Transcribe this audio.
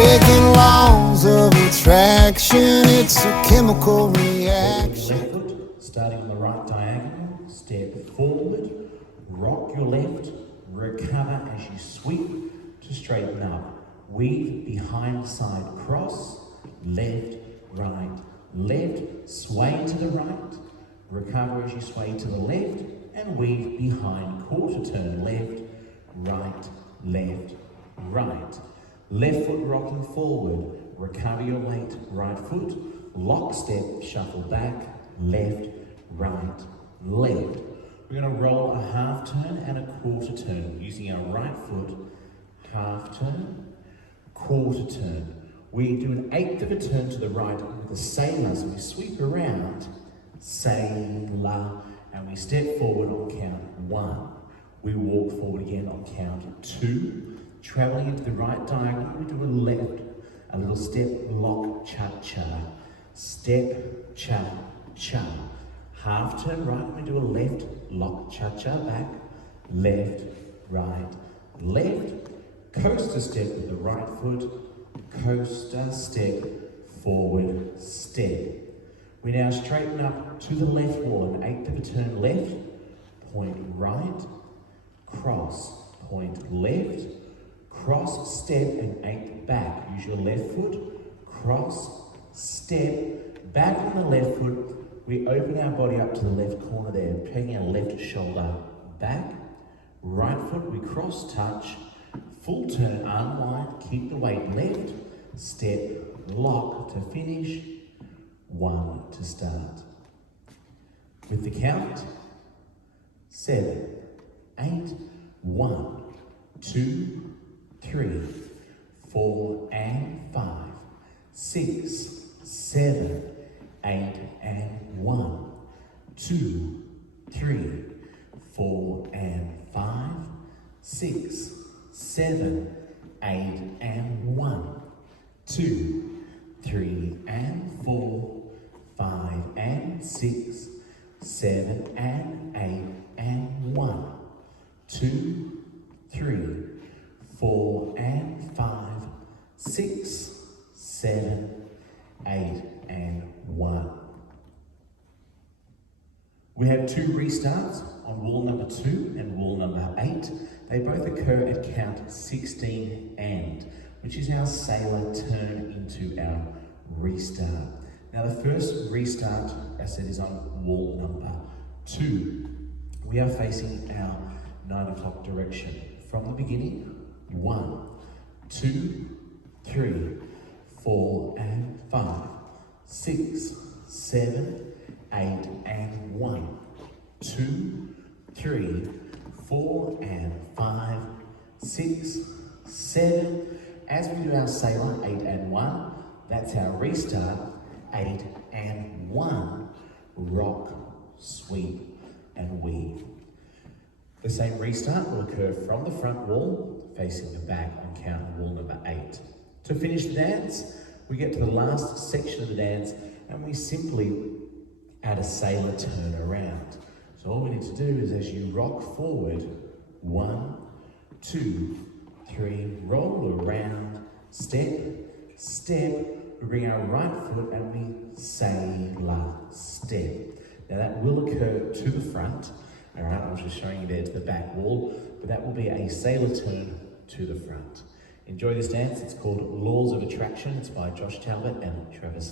breaking laws of attraction. It's a chemical reaction. Left foot, starting on the right diagonal, step forward, rock your left, recover as you sweep to straighten up. Weave behind side cross, left, right, left, sway to the right, recover as you sway to the left, and weave behind quarter turn left, right, left, right. Left foot rocking forward, recover your weight, right foot, lock step, shuffle back, left, right, left. We're going to roll a half turn and a quarter turn using our right foot, half turn, quarter turn. We do an eighth of a turn to the right with a sailor, so we sweep around, sailor, and we step forward on count 1. We walk forward again on count 2. Traveling into the right diagonal, we do a left, a little step, lock, cha-cha. Step, cha-cha. Half turn right, we do a left, lock, cha-cha, back, left, right, left. Coaster step with the right foot, coaster step, forward step. We now straighten up to the left wall, an eighth of a turn left, point right, cross, point left, cross, step, and eighth back. Use your left foot, cross, step, back on the left foot. We open our body up to the left corner there, taking our left shoulder back. Right foot, we cross touch, full turn, unwind, keep the weight left, step, lock to finish, 1 to start. With the count, 7, 8, 1, 2, 3, 4 and 5, 6, 7, 8 and 1, 2, 3, 4 and 5, 6, 7, 8 and 1, 2, 3 and 4, 5 and 6, 7 and 8 and 1, 2, 3, 4 and 5, 6, 7, 8 and 1. We have 2 restarts on wall number 2 and wall number 8. They both occur at count 16 and, which is our sailor turn into our restart. Now the first restart, as I said, is on wall number 2. We are facing our 9 o'clock direction. From the beginning, 1, 2, 3, 4 and 5, 6, 7, 8 and 1, 2, 3, 4 and 5, 6, 7. As we do our sailor, 8 and 1, that's our restart, 8 and 1, rock, sweep and weave. The same restart will occur from the front wall, facing the back on count wall number 8. To finish the dance, we get to the last section of the dance and we simply add a sailor turn around. So all we need to do is, as you rock forward, 1, 2, 3, roll around, step, step, we bring our right foot and we sailor step. Now that will occur to the front. All right, I was just showing you there to the back wall, but that will be a sailor turn to the front. Enjoy this dance. It's called Laws of Attraction. It's by Josh Talbot and Travis